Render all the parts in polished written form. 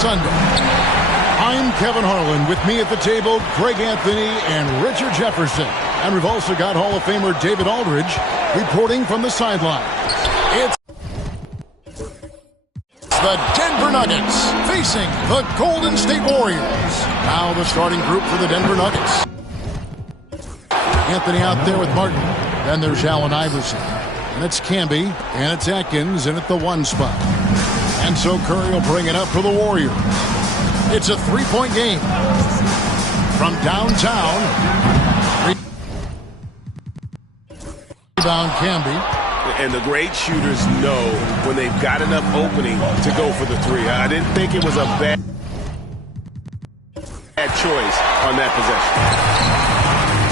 Sunday. I'm Kevin Harlan. With me at the table, Greg Anthony and Richard Jefferson. And we've also got Hall of Famer David Aldridge reporting from the sideline. It's the Denver Nuggets facing the Golden State Warriors. Now the starting group for the Denver Nuggets. Anthony out there with Martin. Then there's Allen Iverson. And it's Camby. And it's Atkins in at the 1 spot. And so Curry will bring it up for the Warriors. It's a 3-point game. From downtown. Rebound Camby. And the great shooters know when they've got enough opening to go for the 3. I didn't think it was a bad choice on that possession.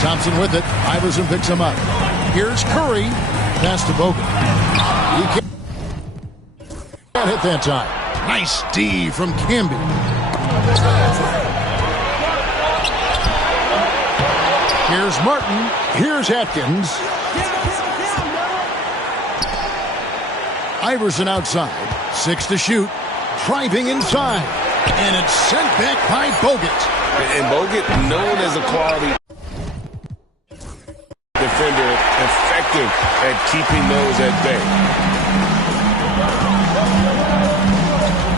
Thompson with it. Iverson picks him up. Here's Curry. Pass to Bogut. He can't hit that time. Nice D from Camby. Here's Martin. Here's Atkins. Iverson outside. 6 to shoot. Driving inside. And it's sent back by Bogut. And Bogut, known as a quality defender, effective at keeping those at bay.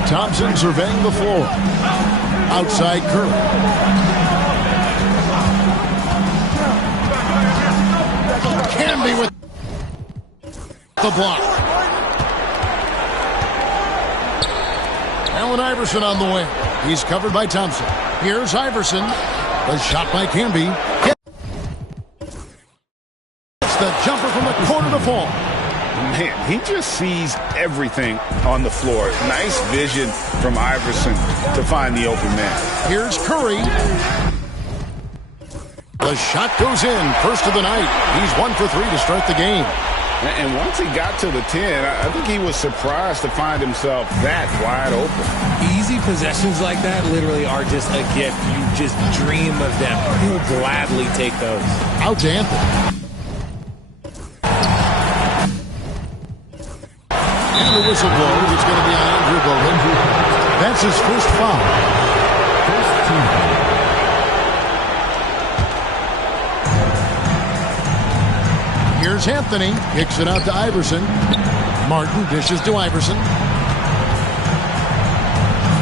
Thompson surveying the floor. Outside Curry. Camby with the block. Allen Iverson on the wing. He's covered by Thompson. Here's Iverson. The shot by Camby. It's the jumper from the corner to fall. Man, he just sees everything on the floor. Nice vision from Iverson to find the open man. Here's Curry. The shot goes in. First of the night. He's 1 for 3 to start the game. And once he got to the 10, I think he was surprised to find himself that wide open. Easy possessions like that literally are just a gift. You just dream of them. He'll gladly take those. Out to Anthony. And the whistle blows. It's going to be on Andrew Bogut. That's his first foul. First team. Here's Anthony. Kicks it out to Iverson. Martin dishes to Iverson.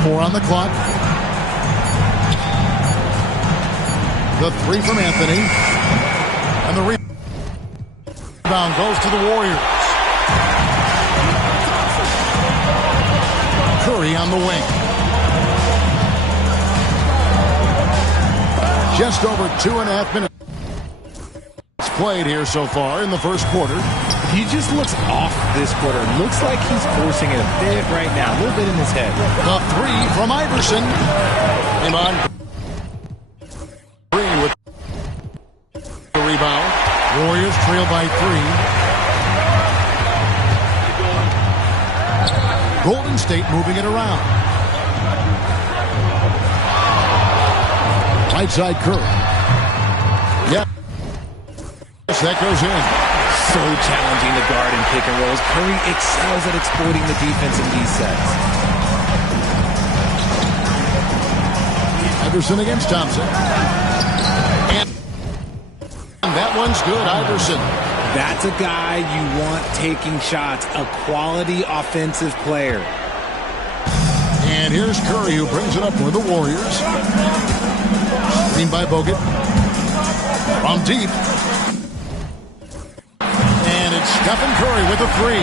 4 on the clock. The 3 from Anthony. And the rebound goes to the Warriors. Curry on the wing. Just over 2.5 minutes played here so far in the first quarter. He just looks off this quarter. Looks like he's forcing it a bit right now. A little bit in his head. The 3 from Iverson. And on Green with the rebound. Warriors trail by 3. Golden State moving it around. Right side Curry. Yeah. That goes in. So challenging to guard in pick and rolls. Curry excels at exploiting the defense in these sets. Iverson against Thompson. And that one's good, Iverson. That's a guy you want taking shots. A quality offensive player. And here's Curry who brings it up for the Warriors. Screen by Bogut. From deep. Stephen Curry with a 3.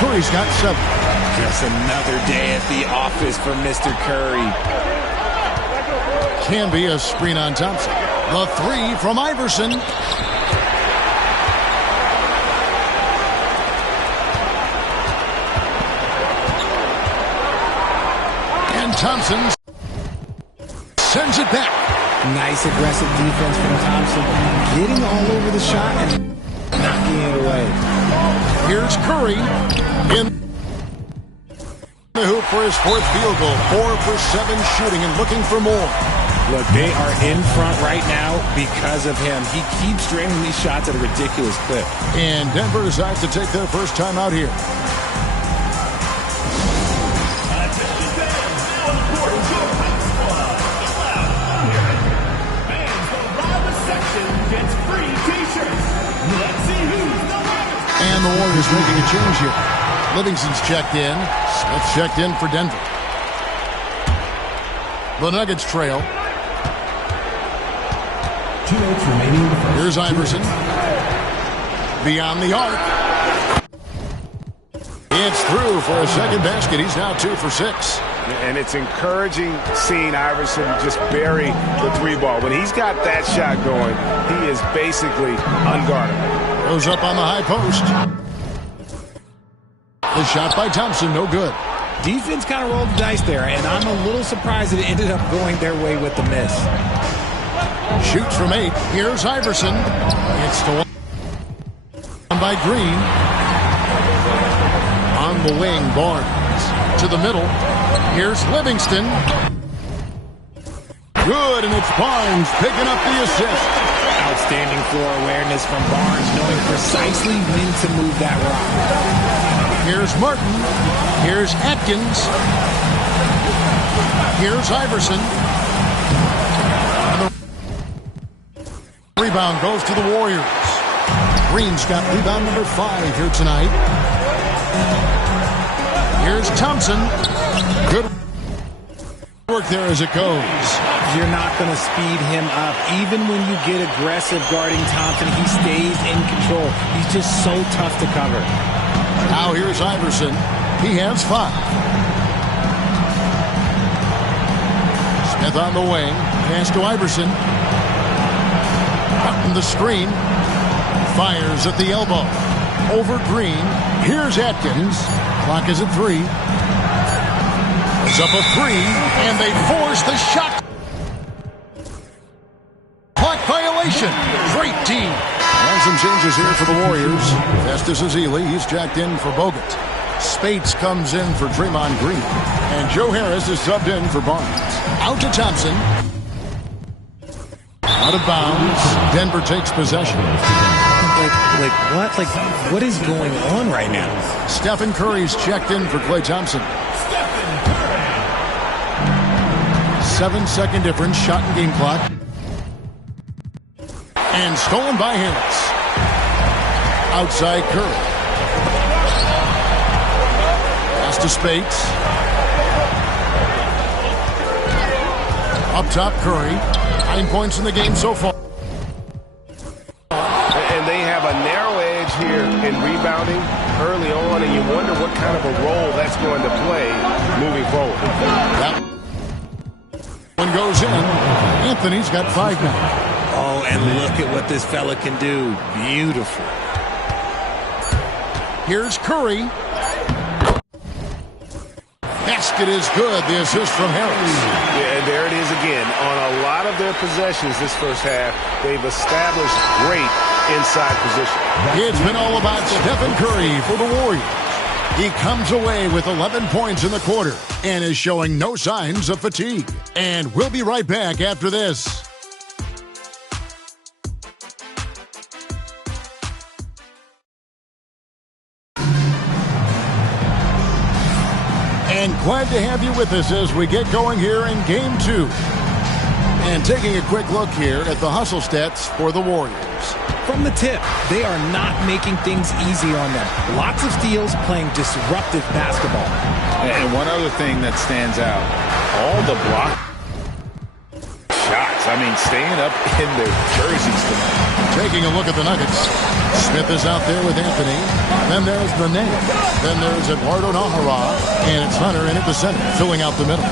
Curry's got 7. Just another day at the office for Mr. Curry. Can be a screen on Thompson. The 3 from Iverson. And Thompson sends it back. Nice aggressive defense from Thompson. Getting all over the shot and knocking it away. Here's Curry in the hoop for his 4th field goal. 4 for 7 shooting and looking for more. Look, they are in front right now because of him. He keeps draining these shots at a ridiculous clip. And Denver decides to take their first time out here. making a change here. Livingston's checked in. Smith checked in for Denver. The Nuggets trail. 2 minutes remaining. Here's Iverson. Beyond the arc. It's through for a second basket. He's now 2 for 6. And it's encouraging seeing Iverson just bury the 3 ball. When he's got that shot going, he is basically unguardable. Goes up on the high post. The shot by Thompson, no good. Defense kind of rolled the dice there, and I'm a little surprised that it ended up going their way with the miss. Shoots from 8. Here's Iverson. It's stolen by Green. On the wing, Barnes. To the middle. Here's Livingston. Good, and it's Barnes picking up the assist. Outstanding floor awareness from Barnes, knowing precisely when to move that rock. Here's Martin. Here's Atkins. Here's Iverson. And the rebound goes to the Warriors. Green's got rebound number 5 here tonight. Here's Thompson. Good work there as it goes. You're not going to speed him up. Even when you get aggressive guarding Thompson, he stays in control. He's just so tough to cover. Now here's Iverson. He has 5. Smith on the wing. Pass to Iverson. Out in the screen. Fires at the elbow. Over Green. Here's Atkins. Clock is at 3. It's up a 3, and they force the shot. Clock violation. Great team. And some changes here for the Warriors. Festus Ezeli, he's jacked in for Bogut. Spates comes in for Draymond Green. And Joe Harris is subbed in for Barnes. Out to Thompson. Out of bounds. Denver takes possession. What is going on right now? Stephen Curry's checked in for Klay Thompson. 7-second difference, shot and game clock. And stolen by Harris. Outside Curry. Pass to Spates. Up top Curry. 9 points in the game so far. And they have a narrow edge here in rebounding early on, and you wonder what kind of a role that's going to play moving forward. That one goes in. Anthony's got 5 now. Oh, and look at what this fella can do. Beautiful. Here's Curry. Basket is good. The assist from Harris. Yeah, and there it is again. On a lot of their possessions this first half, they've established great inside position. It's been all about Stephen Curry for the Warriors. He comes away with 11 points in the quarter and is showing no signs of fatigue. And we'll be right back after this. And glad to have you with us as we get going here in Game 2. And taking a quick look here at the hustle stats for the Warriors. From the tip, they are not making things easy on them. Lots of steals, playing disruptive basketball. And one other thing that stands out, all the block shots. I mean, staying up in their jerseys tonight. Taking a look at the Nuggets. Smith is out there with Anthony. Then there's Nene. Then there's Eduardo Nahara. And it's Hunter in at the center, filling out the middle.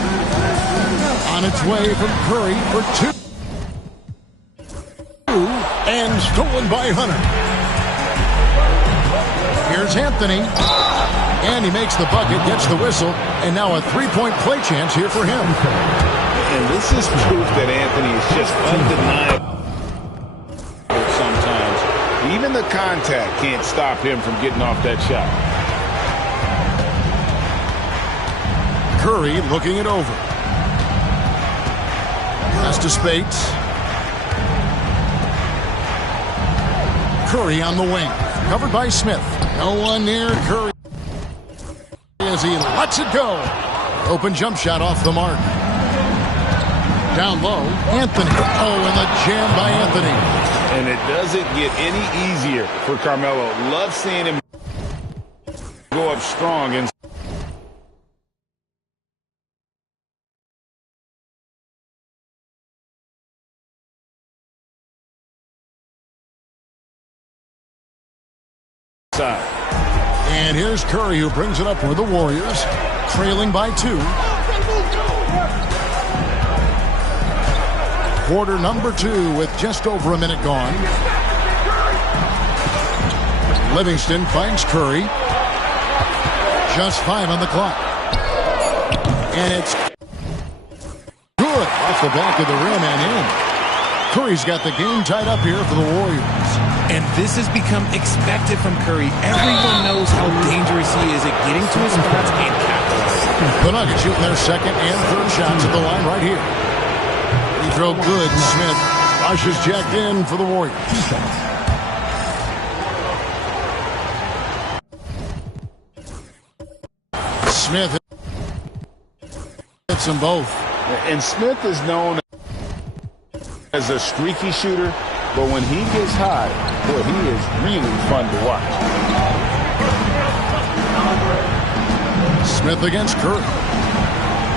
On its way from Curry for 2. And stolen by Hunter. Here's Anthony. And he makes the bucket, gets the whistle. And now a 3-point play chance here for him. And this is proof that Anthony is just undeniable sometimes. Even the contact can't stop him from getting off that shot. Curry looking it over. Pass to Spates. Curry on the wing. Covered by Smith. No one near Curry as he lets it go. Open jump shot off the mark. Down low, Anthony. Oh, and the jam by Anthony. And it doesn't get any easier for Carmelo. Love seeing him go up strong and side. And here's Curry, who brings it up for the Warriors, trailing by 2. Quarter number 2 with just over a minute gone. Livingston finds Curry. Just 5 on the clock. And it's good off the back of the rim and in. Curry's got the game tied up here for the Warriors. And this has become expected from Curry. Everyone knows how dangerous he is at getting to his spots and capitalizing. The Nuggets shooting their second and third shots at the line right here. Free throw good. Smith rushes checked in for the Warriors. Smith hits them both. And Smith is known as a streaky shooter, but when he gets hot, boy, he is really fun to watch. Smith against Curry.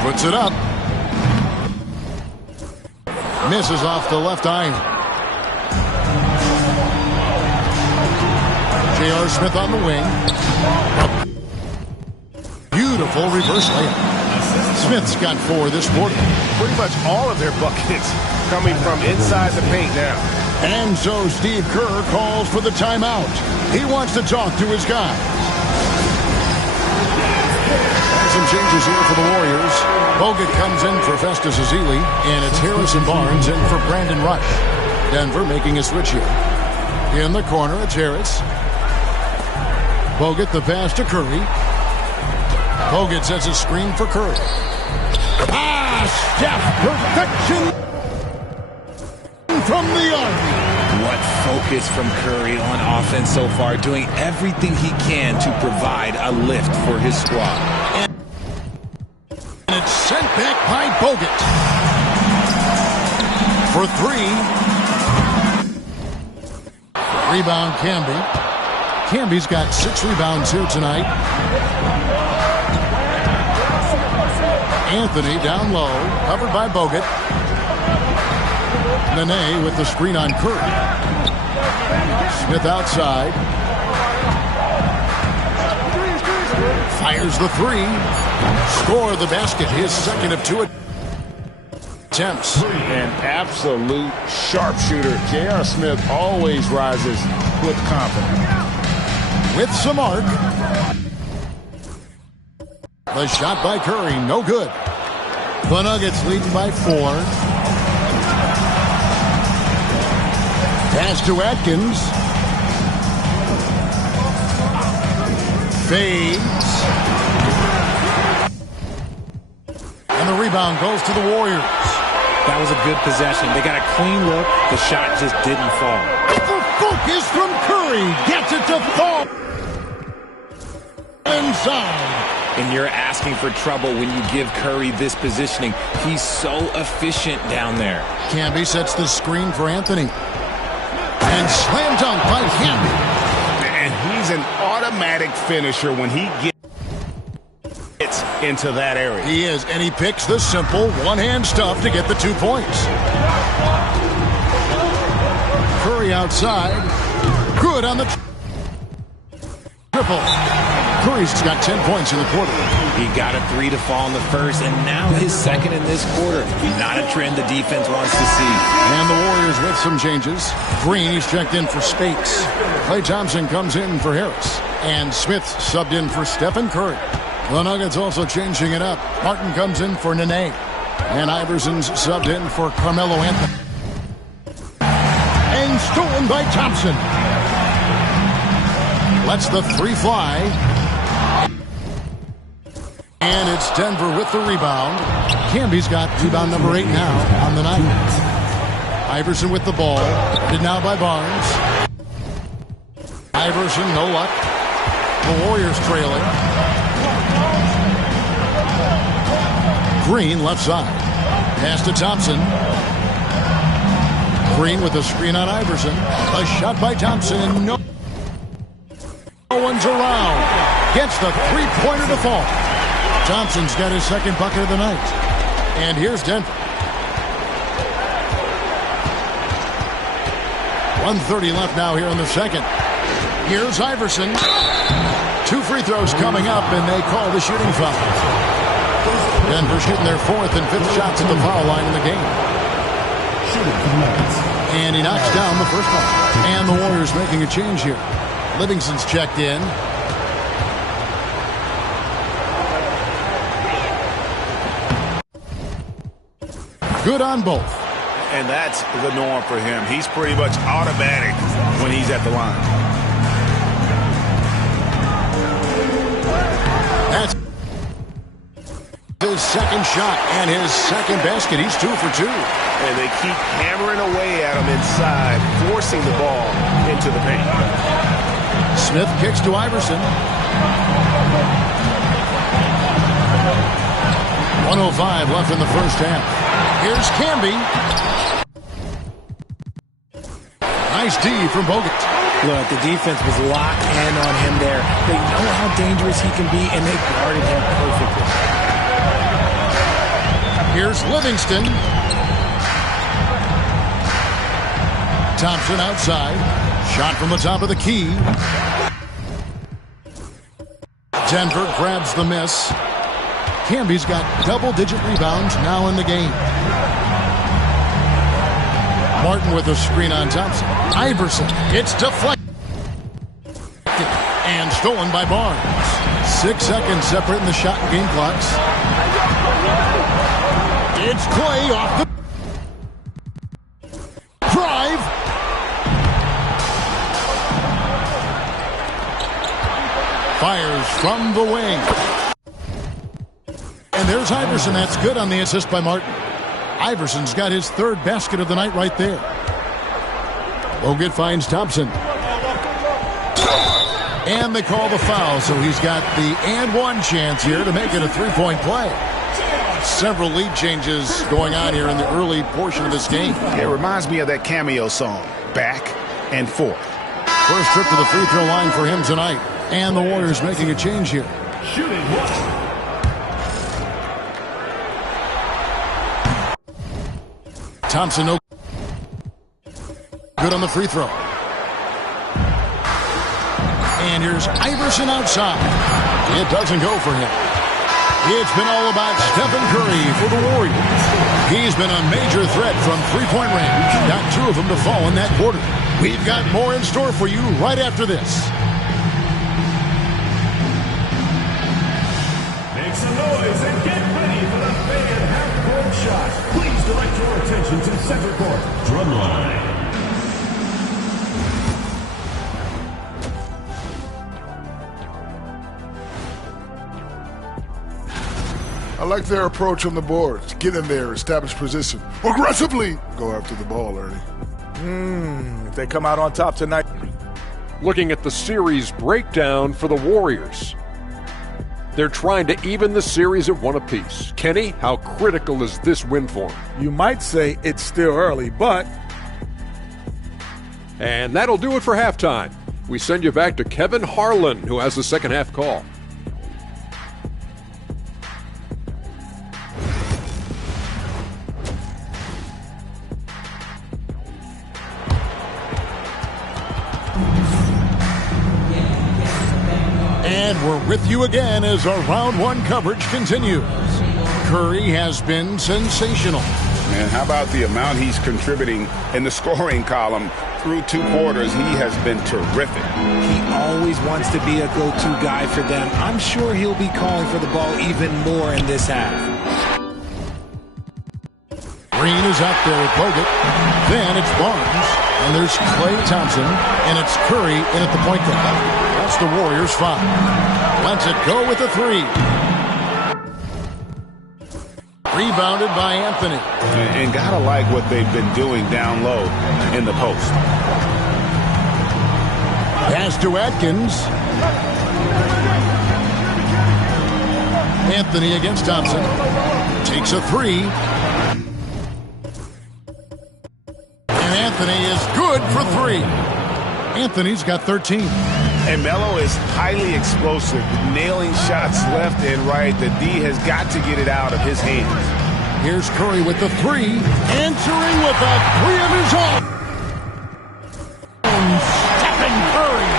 Puts it up. Misses off the left iron. J.R. Smith on the wing. Beautiful reverse layup. Smith's got 4 this quarter. Pretty much all of their buckets coming from inside the paint now. And so Steve Kerr calls for the timeout. He wants to talk to his guys. And some changes here for the Warriors. Bogut comes in for Festus Ezeli, and it's Harrison Barnes in for Brandon Rush. Denver making a switch here. In the corner, it's Harris. Bogut the pass to Curry. Bogut sets a screen for Curry. Steph, perfection from the Army. What focus from Curry on offense so far, doing everything he can to provide a lift for his squad. And it's sent back by Bogut. For 3. Rebound Camby. Camby's got 6 rebounds here tonight. Anthony down low, covered by Bogut. Nene with the screen on Curry. Smith outside. Fires the 3. Score the basket, his second of 2 attempts. An absolute sharpshooter. J.R. Smith always rises with confidence. With some arc. The shot by Curry, no good. The Nuggets lead by 4. Pass to Atkins. Fades. And the rebound goes to the Warriors. That was a good possession. They got a clean look. The shot just didn't fall. The focus from Curry gets it to fall. Inside. And you're asking for trouble when you give Curry this positioning. He's so efficient down there. Camby sets the screen for Anthony. And slam dunk by Camby. And he's an automatic finisher when he gets into that area. He is, and he picks the simple one-hand stuff to get the 2 points. Curry outside. Good on the triple. Curry's got 10 points in the quarter. He got a 3 to fall in the first, and now his second in this quarter. Not a trend the defense wants to see. And the Warriors with some changes. Green is checked in for Spates. Klay Thompson comes in for Harris. And Smith subbed in for Stephen Curry. The Nuggets also changing it up. Martin comes in for Nene. And Iverson's subbed in for Carmelo Anthony. And stolen by Thompson. Lets the 3 fly. And it's Denver with the rebound. Camby's got rebound number 8 now on the night. Iverson with the ball. Headed now by Barnes. Iverson, no luck. The Warriors trailing. Green left side. Pass to Thompson. Green with a screen on Iverson. A shot by Thompson and no No one's around. Gets the three-pointer to fall. Thompson's got his second bucket of the night. And here's Denver. 1:30 left now here in the second. Here's Iverson. 2 free throws coming up, and they call the shooting foul. Denver shooting their 4th and 5th shots at the foul line in the game. And he knocks down the first one. And the Warriors making a change here. Livingston's checked in. Good on both. And that's the norm for him. He's pretty much automatic when he's at the line. That's his second shot and his second basket. He's 2 for 2. And they keep hammering away at him inside, forcing the ball into the paint. Smith kicks to Iverson. 1:05 left in the first half. Here's Camby. Nice D from Bogut. Look, the defense was locked in on him there. They know how dangerous he can be, and they guarded him perfectly. Here's Livingston. Thompson outside. Shot from the top of the key. Denver grabs the miss. Camby's got double-digit rebounds now in the game. Martin with a screen on Thompson. Iverson. It's deflected. And stolen by Barnes. 6 seconds separating the shot and game clocks. It's Clay off the drive. Fires from the wing. And there's Iverson. That's good on the assist by Martin. Iverson's got his 3rd basket of the night right there. Bogut finds Thompson. And they call the foul, so he's got the and one chance here to make it a 3-point play. Several lead changes going on here in the early portion of this game. It reminds me of that Cameo song, Back and Forth. First trip to the free throw line for him tonight. And the Warriors making a change here. Shooting one. Thompson, no good on the free throw. And here's Iverson outside. It doesn't go for him. It's been all about Stephen Curry for the Warriors. He's been a major threat from three-point range. Got 2 of them to fall in that quarter. We've got more in store for you right after this. Make some noise and get ready for the faded half-court shot. Please direct your attention to center court. Drumline. I like their approach on the boards. Get in there, establish position. Aggressively go after the ball, Ernie. If they come out on top tonight. Looking at the series breakdown for the Warriors. They're trying to even the series at 1 apiece. Kenny, how critical is this win for them? You might say it's still early, but... And that'll do it for halftime. We send you back to Kevin Harlan, who has the second half call. And we're with you again as our round 1 coverage continues. Curry has been sensational. Man, how about the amount he's contributing in the scoring column through 2 quarters? He has been terrific. He always wants to be a go-to guy for them. I'm sure he'll be calling for the ball even more in this half. Green is out there with Bogut. Then it's Barnes. And there's Klay Thompson. And it's Curry in at the point guard. That's the Warriors' foul. Lets it go with a 3. Rebounded by Anthony. And gotta like what they've been doing down low in the post. Pass to Atkins. Anthony against Thompson. Takes a 3. And Anthony is good for 3. Anthony's got 13. And Melo is highly explosive, nailing shots left and right. The D has got to get it out of his hands. Here's Curry with the three, answering with a three of his own. Stephen Curry.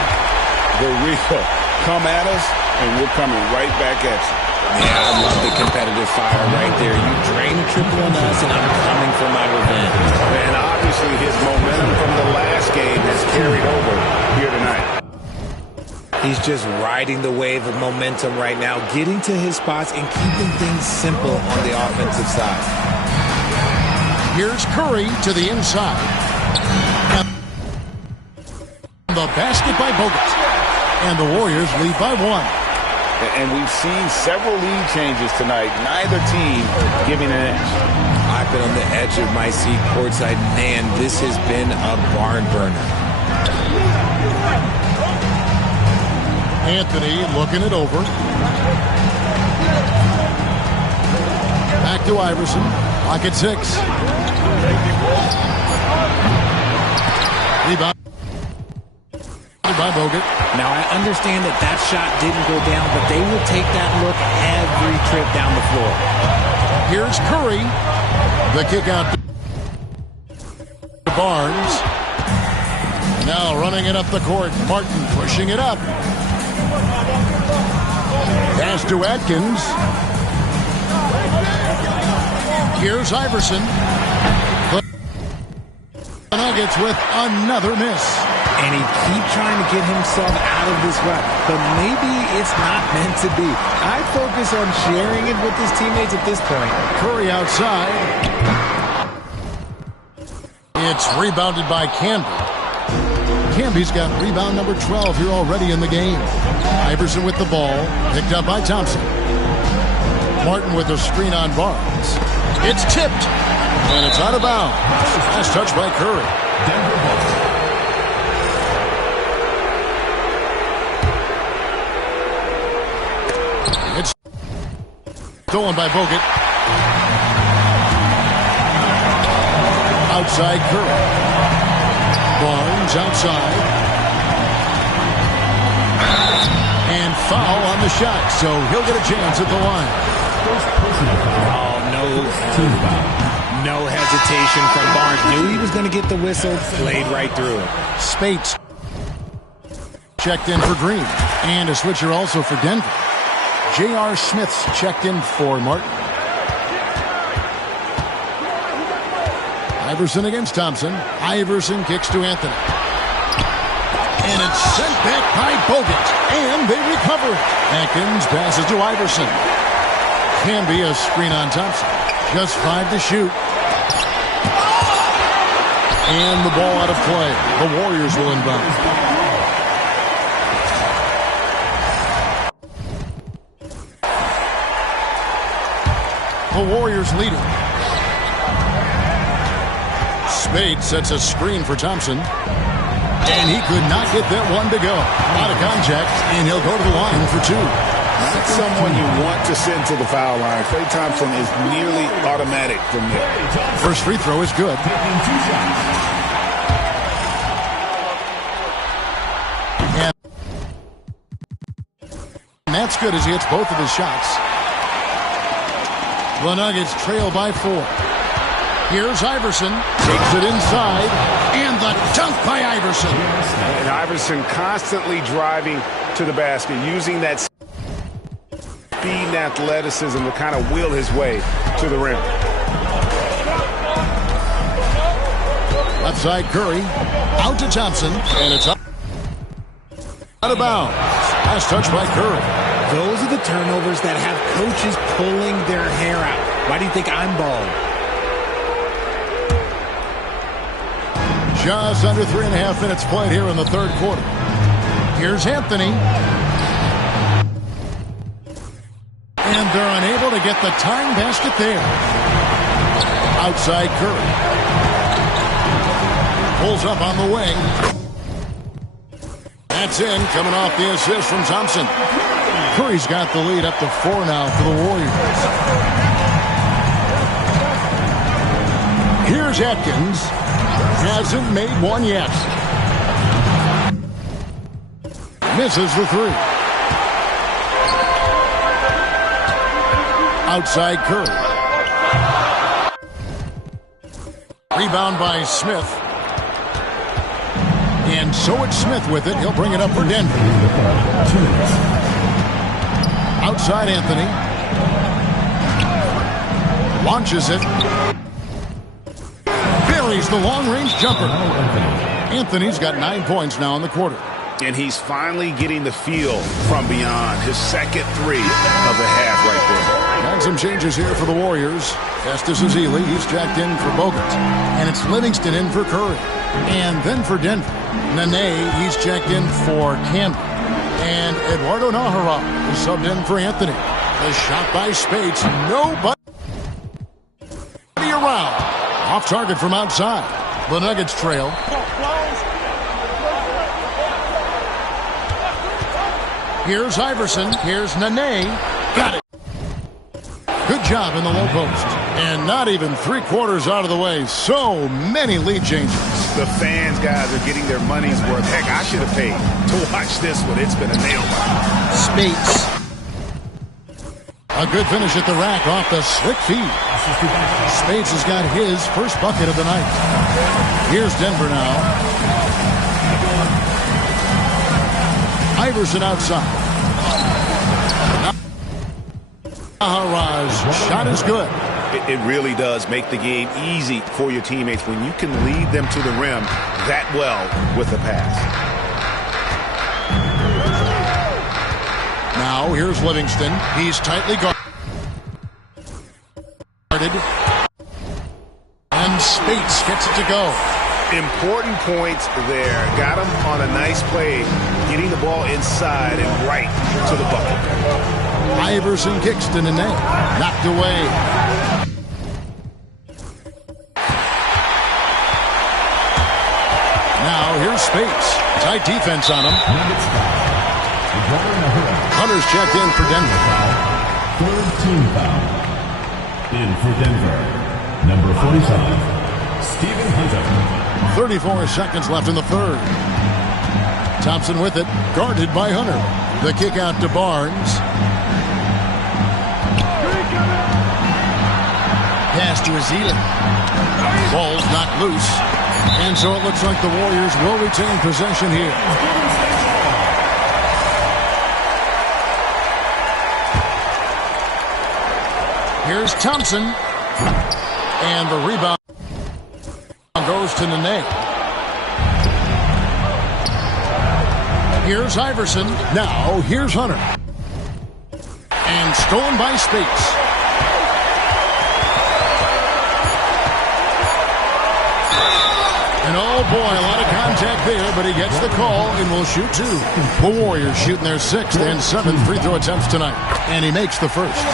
The real. Come at us, and we're coming right back at you. Yeah, I love the competitive fire right there. You drain a triple on us, and I'm coming for my revenge. And obviously his momentum from the last game has carried over here tonight. He's just riding the wave of momentum right now, getting to his spots and keeping things simple on the offensive side. Here's Curry to the inside. And the basket by Bogut. And the Warriors lead by one. And we've seen several lead changes tonight. Neither team giving an edge. I've been on the edge of my seat courtside. Man, this has been a barn burner. Anthony looking it over. Back to Iverson. Lock at 6. Rebound by Bogut. Now, I understand that shot didn't go down, but they will take that look every trip down the floor. Here's Curry. The kick out to Barnes. Now running it up the court. Martin pushing it up. Pass to Atkins. Here's Iverson. The Nuggets with another miss. And he keeps trying to get himself out of this rut, but maybe it's not meant to be. I focus on sharing it with his teammates at this point. Curry outside. It's rebounded by Camby. Camby's got rebound number 12 here already in the game. Iverson with the ball, picked up by Thompson. Martin with a screen on Barnes. It's tipped, and it's out of bounds. Last touch by Curry. It's stolen by Bogut. Outside Curry. Barnes outside. And foul on the shot, so he'll get a chance at the line. Oh, no hesitation from Barnes. Knew he was going to get the whistle, played right through it. Spates checked in for Green. And a switcher also for Denver. J.R. Smith's checked in for Martin. Iverson against Thompson. Iverson kicks to Anthony. And it's sent back by Bogut. And they recover it. Atkins passes to Iverson. Can be a screen on Thompson. Just 5 to shoot. And the ball out of play. The Warriors will inbound. The Warriors leading. Spade sets a screen for Thompson. And he could not get that one to go. Out of contact, and he'll go to the line for 2. Not someone you want to send to the foul line. Klay Thompson is nearly automatic from there. First free throw is good. And that's good as he hits both of his shots. The Nuggets trail by 4. Here's Iverson. Takes it inside. And the dunk by Iverson. And Iverson constantly driving to the basket, using that speed and athleticism to kind of wheel his way to the rim. Left side Curry. Out to Thompson. And it's out of bounds. Last touch by Curry. Those are the turnovers that have coaches pulling their hair out. Why do you think I'm balling? Just under 3.5 minutes played here in the third quarter. Here's Anthony. And they're unable to get the tying basket there. Outside Curry. Pulls up on the wing. That's in, coming off the assist from Thompson. Curry's got the lead up to 4 now for the Warriors. Here's Atkins. Hasn't made one yet. Misses the three. Outside Curry. Rebound by Smith. And so it's Smith with it. He'll bring it up for Denver. Outside Anthony. Launches it. Buries the long-range jumper. Anthony's got 9 points now in the quarter. And he's finally getting the feel from beyond. His second three of the half right there. And some changes here for the Warriors. Festus Ezeli, he's jacked in for Bogut. And it's Livingston in for Curry. And then for Denver, Nene, he's checked in for Campbell. And Eduardo Nahara is subbed in for Anthony. The shot by Speights, nobody around. Off target from outside. The Nuggets trail. Here's Iverson. Here's Nene. Got it. Good job in the low post. And not even 3/4 out of the way. So many lead changes. The fans, guys, are getting their money's worth. Heck, I should have paid to watch this one. It's been a nail-biter. Speights. A good finish at the rack off the slick feed. Speights has got his first bucket of the night. Here's Denver now. Iverson outside. Nahara's shot is good. It really does make the game easy for your teammates when you can lead them to the rim that well with a pass. Now here's Livingston. He's tightly guarded. And Speights gets it to go. Important points there. Got him on a nice play, getting the ball inside and right to the bucket. Iverson kicks to Nene. Knocked away. Now here's Speights. Tight defense on him. Hunter's checked in for Denver. Third team foul. In for Denver. Number 45, Stephen Hunter. 34 seconds left in the third. Thompson with it. Guarded by Hunter. The kick out to Barnes. Pass to Ezeli. Ball's knocked loose. And so it looks like the Warriors will retain possession here. Here's Thompson. And the rebound goes to Nene. Here's Iverson. Now here's Hunter. And stolen by Speights. And oh boy, a lot of contact there, but he gets the call and will shoot two. The Warriors shooting their 6th and 7th free throw attempts tonight. And he makes the first.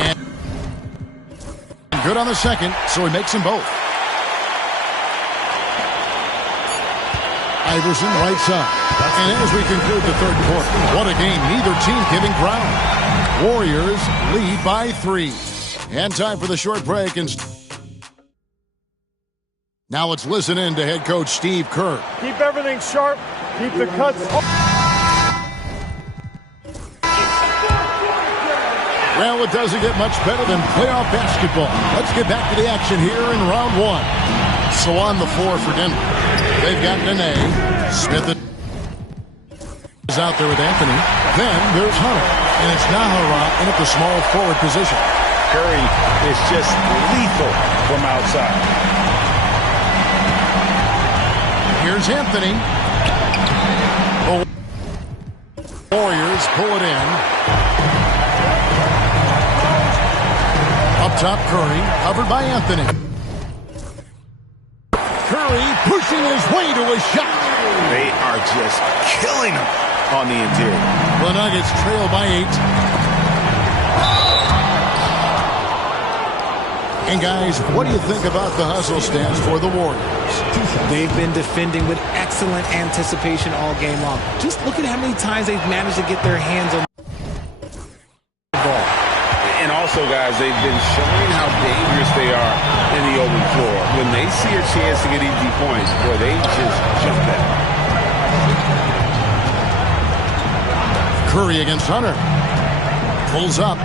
And good on the second, so he makes them both. Iverson right side. And as we conclude the third quarter, what a game. Neither team giving ground. Warriors lead by 3. And time for the short break. And now let's listen in to head coach Steve Kerr. Keep everything sharp. Keep the cuts. Well, it doesn't get much better than playoff basketball. Let's get back to the action here in round 1. So on the floor for Denver, they've got Nene. Smith is out there with Anthony. Then there's Hunter. And it's Nahara in at the small forward position. Curry is just lethal from outside. Here's Anthony. The Warriors pull it in. Up top, Curry, covered by Anthony. Curry pushing his way to a shot. They are just killing him on the interior. The Nuggets trail by 8. And guys, what do you think about the hustle stance for the Warriors? They've been defending with excellent anticipation all game long. Just look at how many times they've managed to get their hands on the ball. And also, guys, they've been showing how dangerous they are in the open floor. When they see a chance to get easy points, boy, they just jump at it. Curry against Hunter. Pulls up.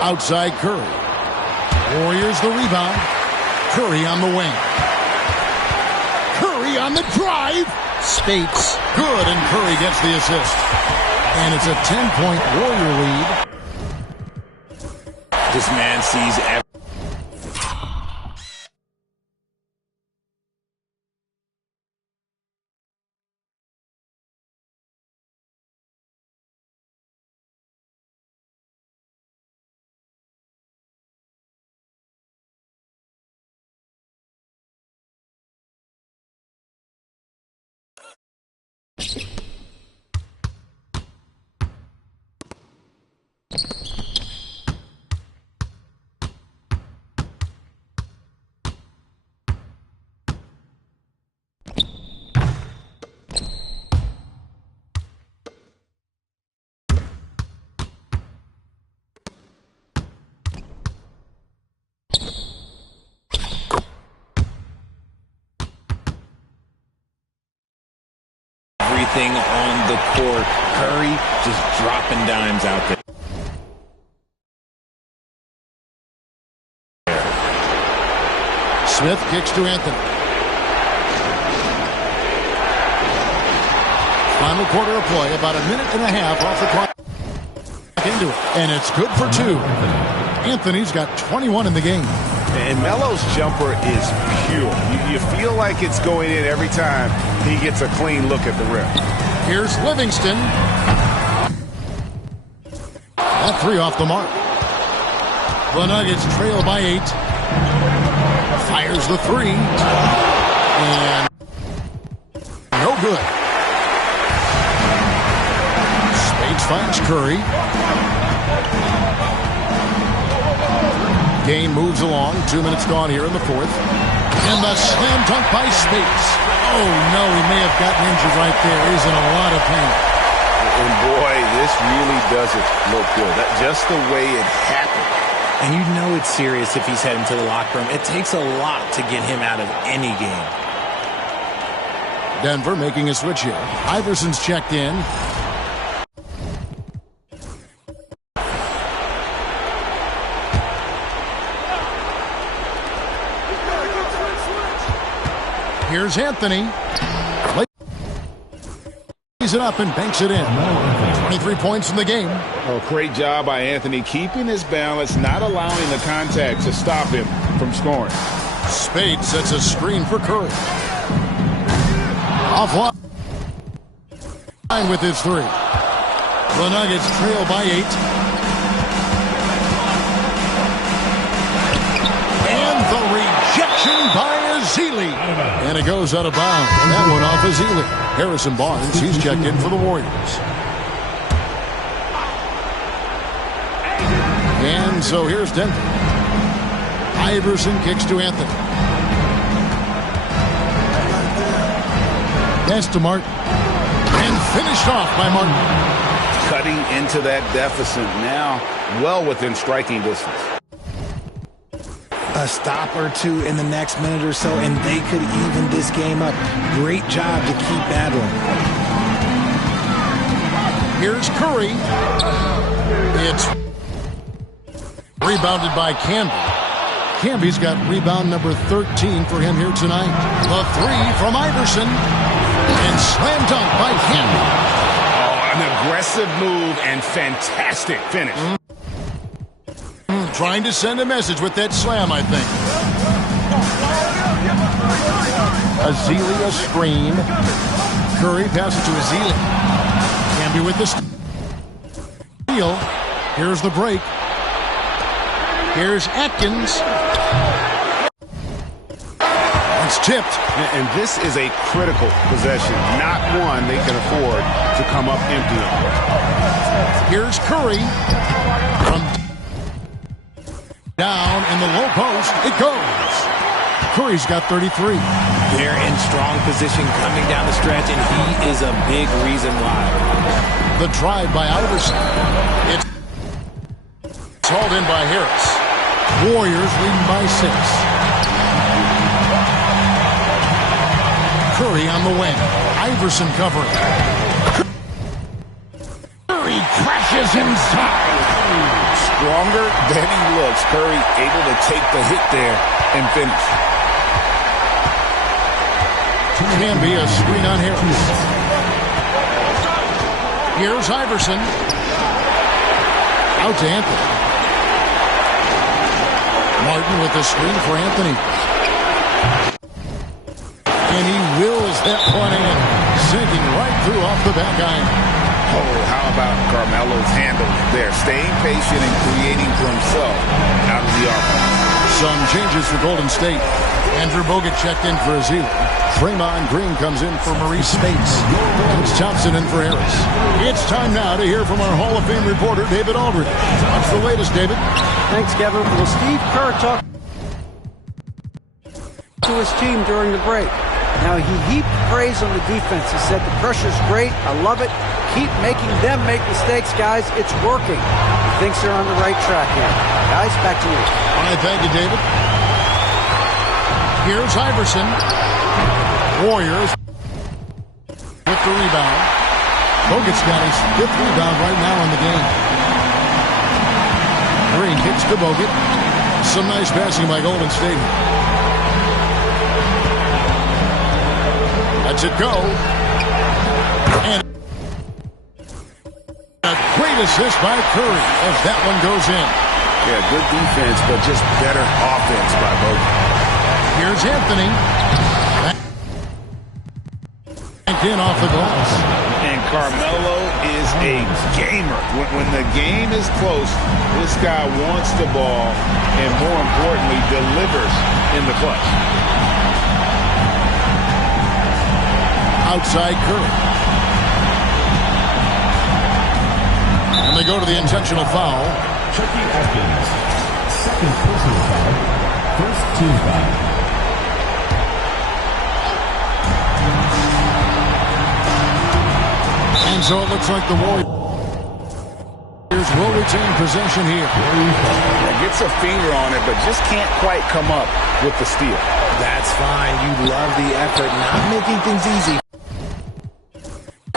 Outside Curry. Warriors the rebound. Curry on the wing. Curry on the drive. Spates. Good, and Curry gets the assist. And it's a 10-point Warrior lead. This man sees everything. On the court. Curry just dropping dimes out there. Smith kicks to Anthony. Final quarter of play, about a minute and a half off the clock. Into it, and it's good for two. Anthony's got 21 in the game. And Melo's jumper is pure. You feel like it's going in every time he gets a clean look at the rim. Here's Livingston. That three off the mark. The Nuggets trail by 8. Fires the three. And no good. Spades finds Curry. Game moves along. 2 minutes gone here in the fourth. And the slam dunk by Spades. Oh, no, he may have gotten injured right there. He's in a lot of pain. And, boy, this really doesn't look good. Just the way it happened. And you know it's serious if he's heading to the locker room. It takes a lot to get him out of any game. Denver making a switch here. Iverson's checked in. Here's Anthony. Lays it up and banks it in. 23 points in the game. Oh, great job by Anthony keeping his balance, not allowing the contact to stop him from scoring. Spade sets a screen for Curry. Offline with his three. The Nuggets trail by 8. And the rejection by Ezeli. And it goes out of bounds. That one off Ezeli. Harrison Barnes, he's checked in for the Warriors. And so here's Denver. Iverson kicks to Anthony. Pass to Martin. And finished off by Martin. Cutting into that deficit now, well within striking distance. A stop or two in the next minute or so, and they could even this game up. Great job to keep battling. Here's Curry. It's rebounded by Camby. Camby's got rebound number 13 for him here tonight. The three from Iverson. And slam dunk by Camby. Oh, an aggressive move and fantastic finish. Trying to send a message with that slam, I think. Ezeli a screen. Curry passes to Ezeli. Camby with the steal. Here's the break. Here's Atkins. It's tipped. And this is a critical possession, not one they can afford to come up empty on. Here's Curry. From down in the low post, it goes. Curry's got 33. They're in strong position coming down the stretch, and he is a big reason why. The drive by Iverson. It's hauled in by Harris. Warriors leading by 6. Curry on the wing. Iverson covering. Curry crashes inside. Stronger than he looks. Curry able to take the hit there and finish. Can be a screen on Harris. Here's Iverson. Out to Anthony. Martin with the screen for Anthony. And he wills that one in. Sinking right through off the back iron. Oh, how about Carmelo's handle there? Staying patient and creating for himself out of the offense. Some changes for Golden State. Andrew Bogut checked in for Azil. Draymond Green comes in for Maurice Spates. Coach Thompson in for Harris. It's time now to hear from our Hall of Fame reporter, David Aldridge. What's the latest, David? Thanks, Kevin. Well, Steve Kerr talked to his team during the break. Now, he heaped praise on the defense. He said, the pressure's great. I love it. Keep making them make mistakes, guys. It's working. He thinks they're on the right track here. Guys, back to you. All right, thank you, David. Here's Iverson. Warriors with the rebound. Bogut's got his 5th rebound right now in the game. Green kicks to Bogut. Some nice passing by Golden State. Lets it go. And a great assist by Curry as that one goes in. Yeah, good defense, but just better offense by Bogut. Here's Anthony. In off the glass. And Carmelo is a gamer. When the game is close, this guy wants the ball and, more importantly, delivers in the clutch. Outside Curry. And they go to the intentional foul. Chucky Atkins, 2nd personal foul, 1st team foul. And so it looks like the Warriors will retain possession here. Gets a finger on it, but just can't quite come up with the steal. That's fine. You love the effort, not making things easy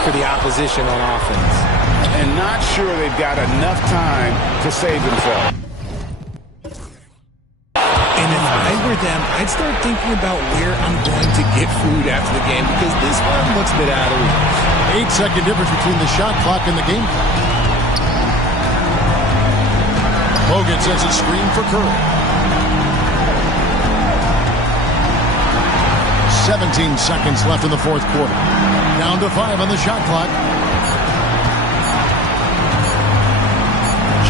for the opposition on offense. And not sure they've got enough time to save themselves. And if I were them, I'd start thinking about where I'm going to get food after the game, because this one looks a bit out of reach. 8-second difference between the shot clock and the game clock. Bogut sends a screen for Curry. 17 seconds left in the 4th quarter. Down to 5 on the shot clock.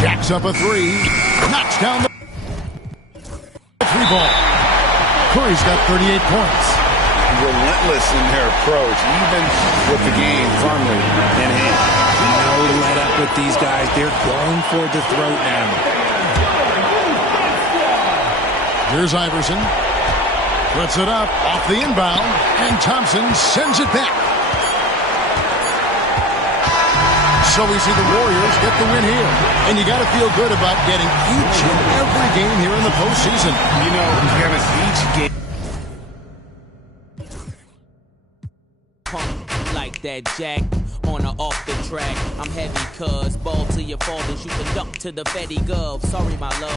Jacks up a 3. Knocks down the 3 ball. Curry's got 38 points. Relentless in their approach, even with the game firmly in hand. No let up with these guys. They're going for the throat now. Here's Iverson. Puts it up off the inbound, and Thompson sends it back. So we see the Warriors get the win here. And you got to feel good about getting each and every game here in the postseason. You know, Kevin, each game. Like that jack on or off the track. I'm heavy cuz ball to your fathers. You can duck to the Fetty Gov. Sorry, my love.